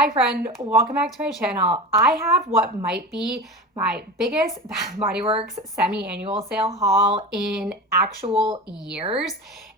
Hi friend, welcome back to my channel. I have what might be my biggest Bath & Body Works semi-annual sale haul in actual years.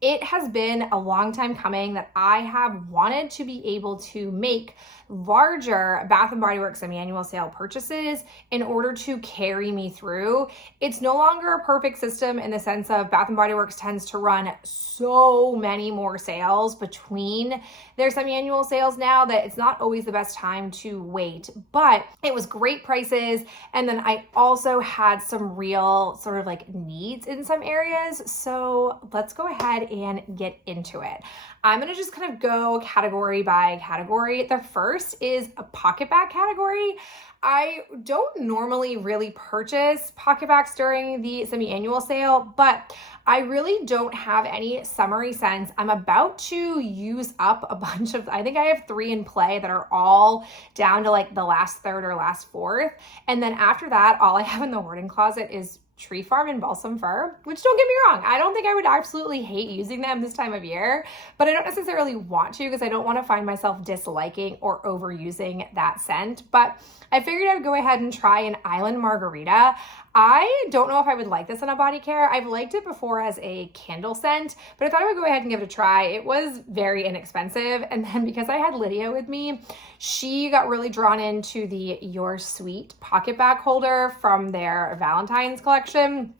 It has been a long time coming that I have wanted to be able to make larger Bath & Body Works semi-annual sale purchases in order to carry me through. It's no longer a perfect system in the sense of Bath & Body Works tends to run so many more sales between their semi-annual sales now that it's not always the best time to wait, but it was great prices. And then I also had some real sort of like needs in some areas. So let's go ahead and get into it. I'm gonna just kind of go category by category. The first is a Pocketbac category. I don't normally really purchase Pocketbacs during the semi-annual sale, but I really don't have any summery scents. I'm about to use up a bunch of, I think I have 3 in play that are all down to like the last third or last fourth. And then after that, all I have in the hoarding closet is Tree Farm and Balsam Fir, which don't get me wrong, I don't think I would absolutely hate using them this time of year, but I don't necessarily want to because I don't want to find myself disliking or overusing that scent. But I figured I would go ahead and try an Island Margarita. I don't know if I would like this in a body care. I've liked it before as a candle scent, but I thought I would go ahead and give it a try. It was very inexpensive. And then because I had Lydia with me, she got really drawn into the Your Sweet Pocketbac holder from their Valentine's collection.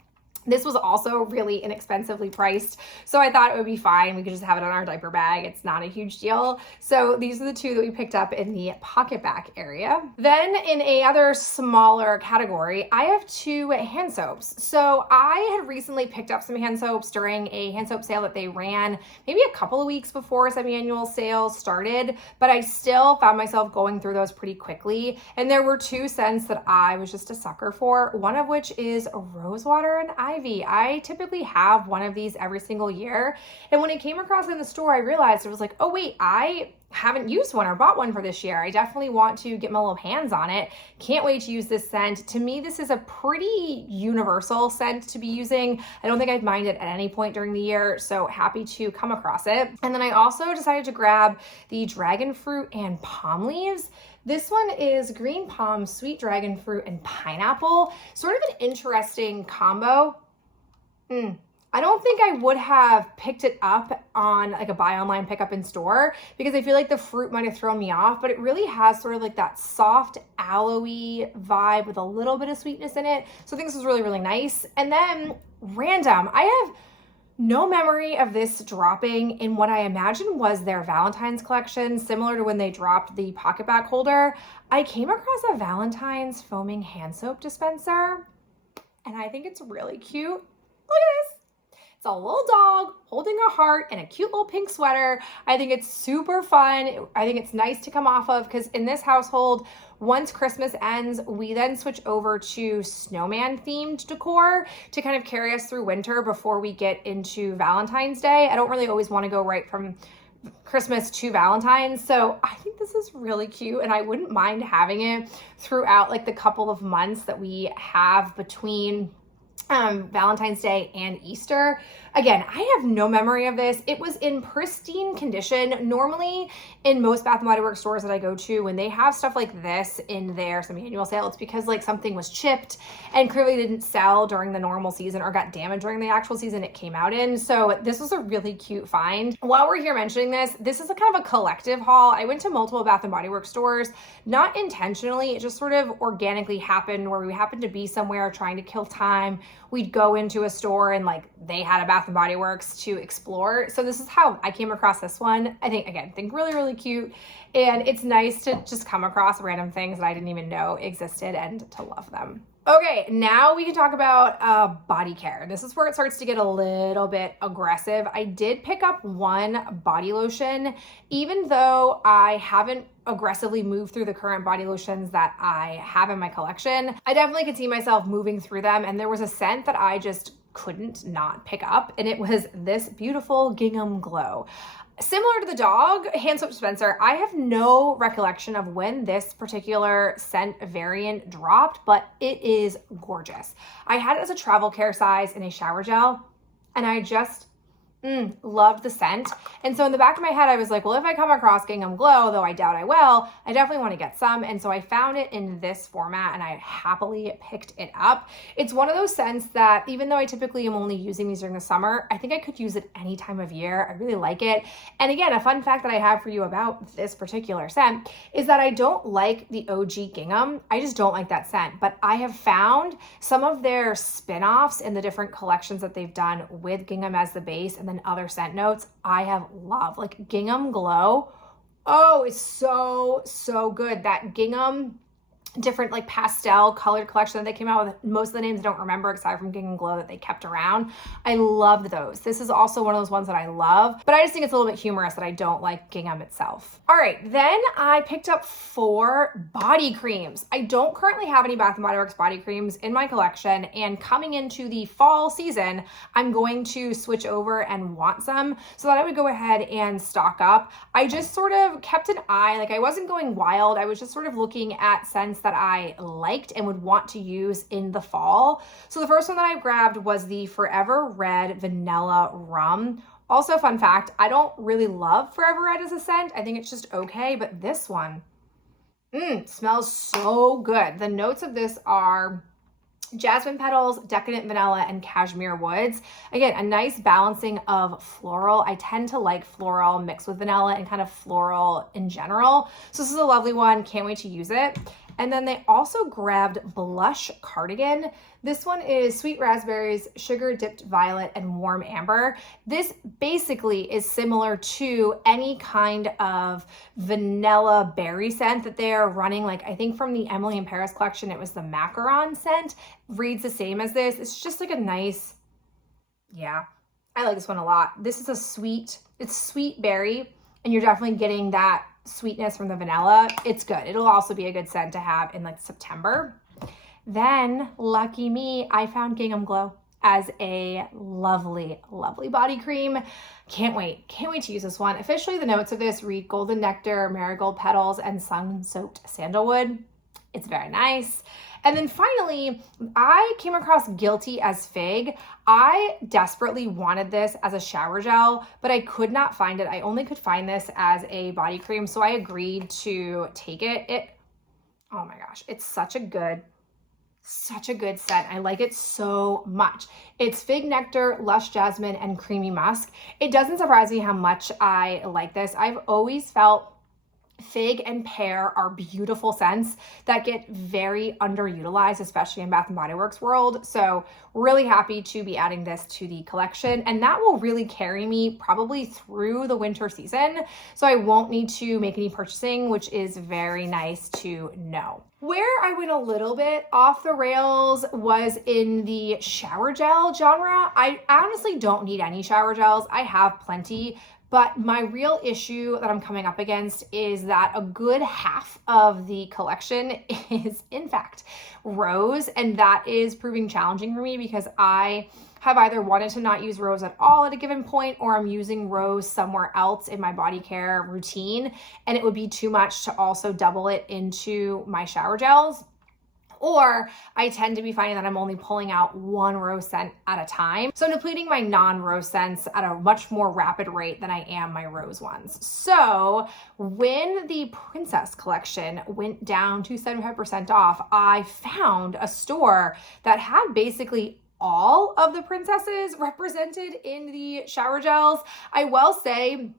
This was also really inexpensively priced, so I thought it would be fine. We could just have it on our diaper bag. It's not a huge deal. So these are the 2 that we picked up in the Pocketbac area. Then in a other smaller category, I have 2 hand soaps. So I had recently picked up some hand soaps during a hand soap sale that they ran maybe a couple of weeks before semi-annual sale started, but I still found myself going through those pretty quickly. And there were 2 scents that I was just a sucker for, one of which is Rosewater and Ivy. I typically have one of these every single year. And when I came across it in the store, I realized it was like, oh wait, I haven't used one or bought one for this year. I definitely want to get my little hands on it. Can't wait to use this scent. To me, this is a pretty universal scent to be using. I don't think I'd mind it at any point during the year, so happy to come across it. And then I also decided to grab the Dragon Fruit and Palm Leaves. This one is green palm, sweet dragon fruit, and pineapple. Sort of an interesting combo. I don't think I would have picked it up on like a buy online pickup in store because I feel like the fruit might have thrown me off, but it really has sort of like that soft aloe-y vibe with a little bit of sweetness in it. So I think this was really, really nice. And then random, I have no memory of this dropping in what I imagine was their Valentine's collection, similar to when they dropped the Pocketbac holder. I came across a Valentine's foaming hand soap dispenser, and I think it's really cute. Look at this. It's a little dog holding a heart and a cute little pink sweater. I think it's super fun. I think it's nice to come off of because in this household, once Christmas ends, we then switch over to snowman themed decor to kind of carry us through winter before we get into Valentine's Day. I don't really always want to go right from Christmas to Valentine's. So I think this is really cute and I wouldn't mind having it throughout like the couple of months that we have between Valentine's Day and Easter. Again, I have no memory of this. It was in pristine condition. Normally in most Bath & Body Works stores that I go to, when they have stuff like this in their semi-annual sale, it's because like something was chipped and clearly didn't sell during the normal season or got damaged during the actual season it came out in. So this was a really cute find. While we're here mentioning this is a kind of a collective haul. I went to multiple Bath & Body Works stores, not intentionally. It just sort of organically happened where we happened to be somewhere trying to kill time. We'd go into a store and like they had a Bath & Body Works to explore. So this is how I came across this one. I think really, really cute. And it's nice to just come across random things that I didn't even know existed and to love them. Okay, now we can talk about body care. This is where it starts to get a little bit aggressive. I did pick up one body lotion, even though I haven't aggressively moved through the current body lotions that I have in my collection. I definitely could see myself moving through them, and there was a scent that I just couldn't not pick up, and it was this beautiful Gingham Glow. Similar to the dog hand soap dispenser, I have no recollection of when this particular scent variant dropped, but it is gorgeous. I had it as a travel care size in a shower gel, and I just, Loved the scent. And so in the back of my head, I was like, well, if I come across Gingham Glow, though I doubt I will, I definitely want to get some. And so I found it in this format and I happily picked it up. It's one of those scents that even though I typically am only using these during the summer, I think I could use it any time of year. I really like it. And again, a fun fact that I have for you about this particular scent is that I don't like the OG Gingham. I just don't like that scent. But I have found some of their spin-offs in the different collections that they've done with Gingham as the base and then other scent notes I have loved. Like Gingham Glow, oh, it's so good. That Gingham different like pastel colored collection that they came out with. Most of the names I don't remember aside from Gingham Glow that they kept around. I loved those. This is also one of those ones that I love, but I just think it's a little bit humorous that I don't like Gingham itself. All right, then I picked up 4 body creams. I don't currently have any Bath & Body Works body creams in my collection, and coming into the fall season, I'm going to switch over and want some, so that I would go ahead and stock up. I just sort of kept an eye, like I wasn't going wild. I was just sort of looking at scents that I liked and would want to use in the fall. So the first one that I grabbed was the Forever Red Vanilla Rum. Also, fun fact, I don't really love Forever Red as a scent. I think it's just okay, but this one smells so good. The notes of this are jasmine petals, decadent vanilla, and cashmere woods. Again, a nice balancing of floral. I tend to like floral mixed with vanilla and kind of floral in general. So this is a lovely one. Can't wait to use it. And then they also grabbed Blush Cardigan. This one is sweet raspberries, sugar dipped violet, and warm amber. This basically is similar to any kind of vanilla berry scent that they are running. Like I think from the Emily in Paris collection, it was the macaron scent. Reads the same as this. It's just like a nice, yeah, I like this one a lot. This is it's sweet berry, and you're definitely getting that sweetness from the vanilla. It's good. It'll also be a good scent to have in like September. Then, lucky me, I found Gingham Glow as a lovely body cream. Can't wait to use this one. Officially, the notes of this read golden nectar, marigold petals, and sun-soaked sandalwood. It's very nice. And then finally, I came across Guilty as Fig. I desperately wanted this as a shower gel, but I could not find it. I only could find this as a body cream, so I agreed to take it. Oh my gosh, it's such a good scent. I like it so much. It's fig nectar, lush jasmine, and creamy musk. It doesn't surprise me how much I like this. I've always felt fig and pear are beautiful scents that get very underutilized, especially in Bath & Body Works world. So really happy to be adding this to the collection, and that will really carry me probably through the winter season. So I won't need to make any purchasing, which is very nice to know. Where I went a little bit off the rails was in the shower gel genre. I honestly don't need any shower gels. I have plenty. But my real issue that I'm coming up against is that a good half of the collection is, in fact, rose. And that is proving challenging for me because I have either wanted to not use rose at all at a given point, or I'm using rose somewhere else in my body care routine. And it would be too much to also double it into my shower gels. Or I tend to be finding that I'm only pulling out one rose scent at a time. So I'm depleting my non-rose scents at a much more rapid rate than I am my rose ones. So when the Princess collection went down to 75% off, I found a store that had basically all of the princesses represented in the shower gels. I will say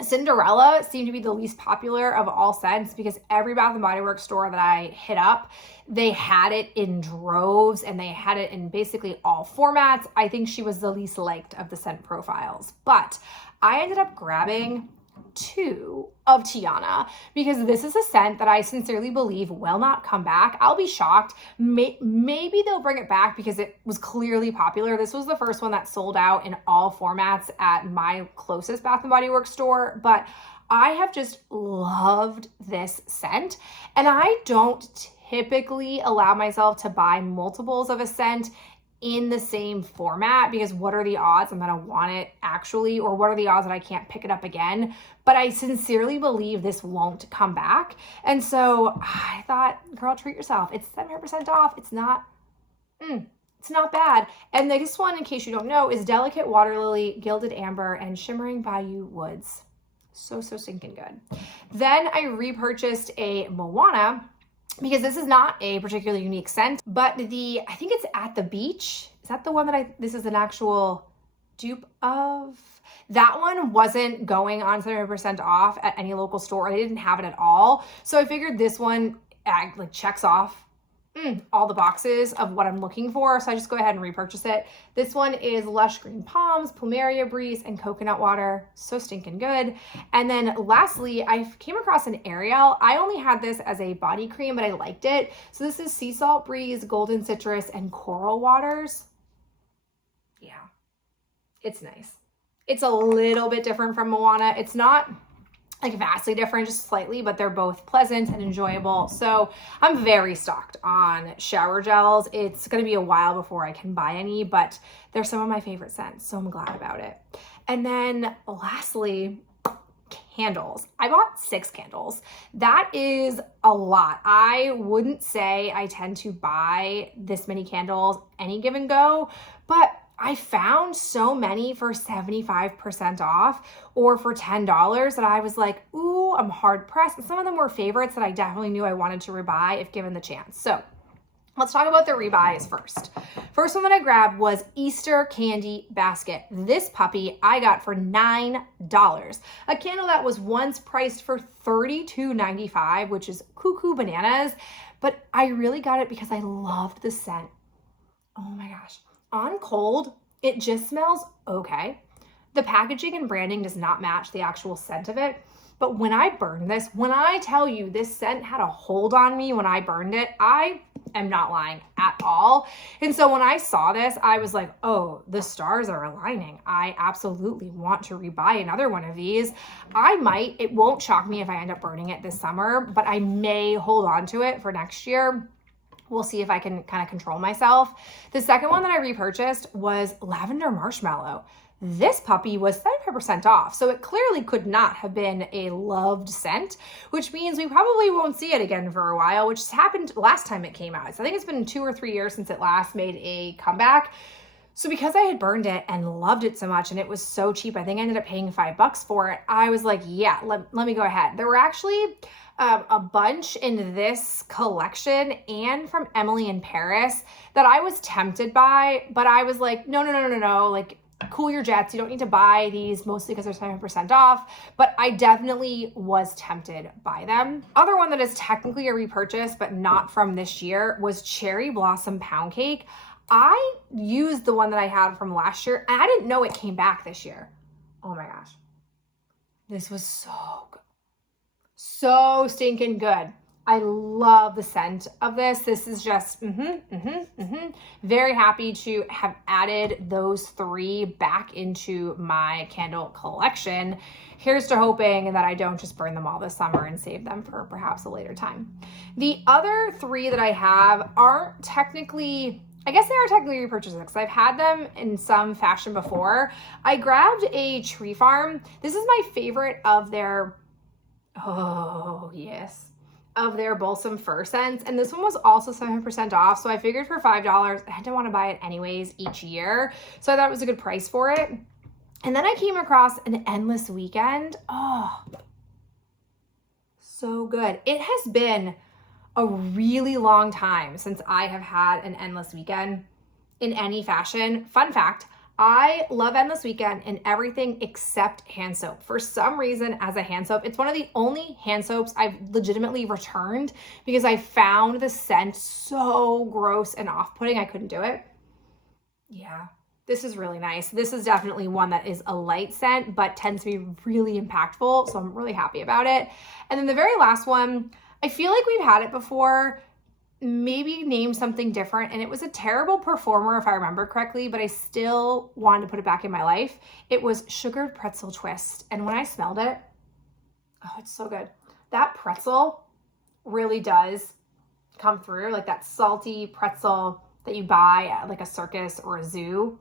Cinderella seemed to be the least popular of all scents because every Bath & Body Works store that I hit up, they had it in droves and they had it in basically all formats. I think she was the least liked of the scent profiles, but I ended up grabbing 2 of Tiana because this is a scent that I sincerely believe will not come back. I'll be shocked. Maybe they'll bring it back because it was clearly popular. This was the first one that sold out in all formats at my closest Bath & Body Works store, but I have just loved this scent, and I don't typically allow myself to buy multiples of a scent in the same format because what are the odds I'm gonna want it actually, or what are the odds that I can't pick it up again? But I sincerely believe this won't come back. And so I thought, girl, treat yourself. It's 7% off. It's It's not bad. And the next one, in case you don't know, is Delicate Water Lily, Gilded Amber, and Shimmering Bayou Woods. So stinking good. Then I repurchased a Moana, because this is not a particularly unique scent, but I think it's At the Beach. Is that the one that this is an actual dupe of? That one wasn't going on 70% off at any local store. I didn't have it at all. So I figured this one like checks off all the boxes of what I'm looking for. So I just go ahead and repurchase it. This one is Lush Green Palms, Plumeria Breeze, and Coconut Water. So stinking good. And then lastly, I came across an Ariel. I only had this as a body cream, but I liked it. So this is Sea Salt Breeze, Golden Citrus, and Coral Waters. Yeah, it's nice. It's a little bit different from Moana. It's not like vastly different, just slightly, but they're both pleasant and enjoyable. So I'm very stocked on shower gels. It's going to be a while before I can buy any, but they're some of my favorite scents, so I'm glad about it. And then lastly, candles. I bought 6 candles. That is a lot. I wouldn't say I tend to buy this many candles any given go, but I found so many for 75% off or for $10 that I was like, ooh, I'm hard pressed. And some of them were favorites that I definitely knew I wanted to rebuy if given the chance. So let's talk about the rebuys first. First one that I grabbed was Easter Candy Basket. This puppy I got for $9. A candle that was once priced for $32.95, which is cuckoo bananas, but I really got it because I loved the scent. Oh my gosh. On cold, it just smells okay. The packaging and branding does not match the actual scent of it. But when I burned this, when I tell you this scent had a hold on me when I burned it, I am not lying at all. And so when I saw this, I was like, oh, the stars are aligning. I absolutely want to rebuy another one of these. It won't shock me if I end up burning it this summer, but I may hold on to it for next year. We'll see if I can kind of control myself. The second one that I repurchased was Lavender Marshmallow. This puppy was 75% off, so it clearly could not have been a loved scent, which means we probably won't see it again for a while, which happened last time it came out. So I think it's been 2 or 3 years since it last made a comeback. So because I had burned it and loved it so much and it was so cheap, I think I ended up paying $5 for it. I was like, yeah, let me go ahead. There were actually a bunch in this collection and from Emily in Paris that I was tempted by, but I was like, no, like cool your jets. You don't need to buy these, mostly because they're 7% off, but I definitely was tempted by them. Other one that is technically a repurchase, but not from this year, was Cherry Blossom Pound Cake. I used the one that I had from last year and I didn't know it came back this year. Oh my gosh. This was so good. So stinking good. I love the scent of this. This is just, very happy to have added those 3 back into my candle collection. Here's to hoping that I don't just burn them all this summer and save them for perhaps a later time. The other 3 that I have aren't technically, I guess they are technically repurchases because I've had them in some fashion before. I grabbed a Tree Farm. This is my favorite of their, oh yes, of their Balsam Fir scents. And this one was also 7% off. So I figured for $5, I didn't want to buy it anyways each year. So I thought it was a good price for it. And then I came across an Endless Weekend. Oh, so good. It has been a really long time since I have had an Endless Weekend in any fashion. Fun fact, I love Endless Weekend in everything except hand soap. For some reason, as a hand soap, it's one of the only hand soaps I've legitimately returned because I found the scent so gross and off-putting I couldn't do it. Yeah, this is really nice. This is definitely one that is a light scent, but tends to be really impactful, so I'm really happy about it. And then the very last one, I feel like we've had it before, maybe named something different, and it was a terrible performer if I remember correctly, but I still wanted to put it back in my life. It was Sugared Pretzel Twist, and when I smelled it, oh, it's so good. That pretzel really does come through, like that salty pretzel that you buy at like a circus or a zoo.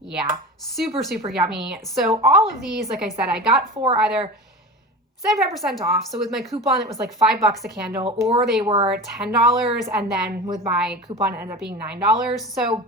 Yeah, super, super yummy. So all of these, like I said, I got for either 75% off. So with my coupon, it was like $5 a candle, or they were $10. And then with my coupon, it ended up being $9. So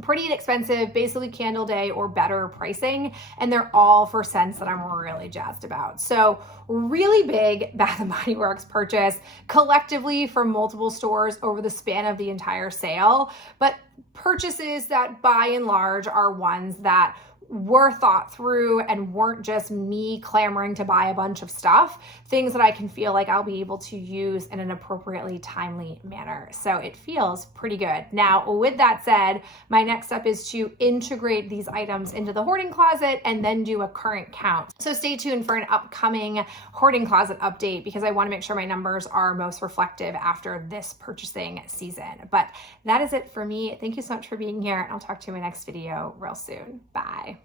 pretty inexpensive, basically Candle Day or better pricing, and they're all for scents that I'm really jazzed about. So really big Bath & Body Works purchase collectively from multiple stores over the span of the entire sale, but purchases that by and large are ones that were thought through and weren't just me clamoring to buy a bunch of stuff, things that I can feel like I'll be able to use in an appropriately timely manner. So it feels pretty good. Now, with that said, my next step is to integrate these items into the hoarding closet and then do a current count. So stay tuned for an upcoming hoarding closet update because I want to make sure my numbers are most reflective after this purchasing season. But that is it for me. Thank you so much for being here, and I'll talk to you in my next video real soon. Bye.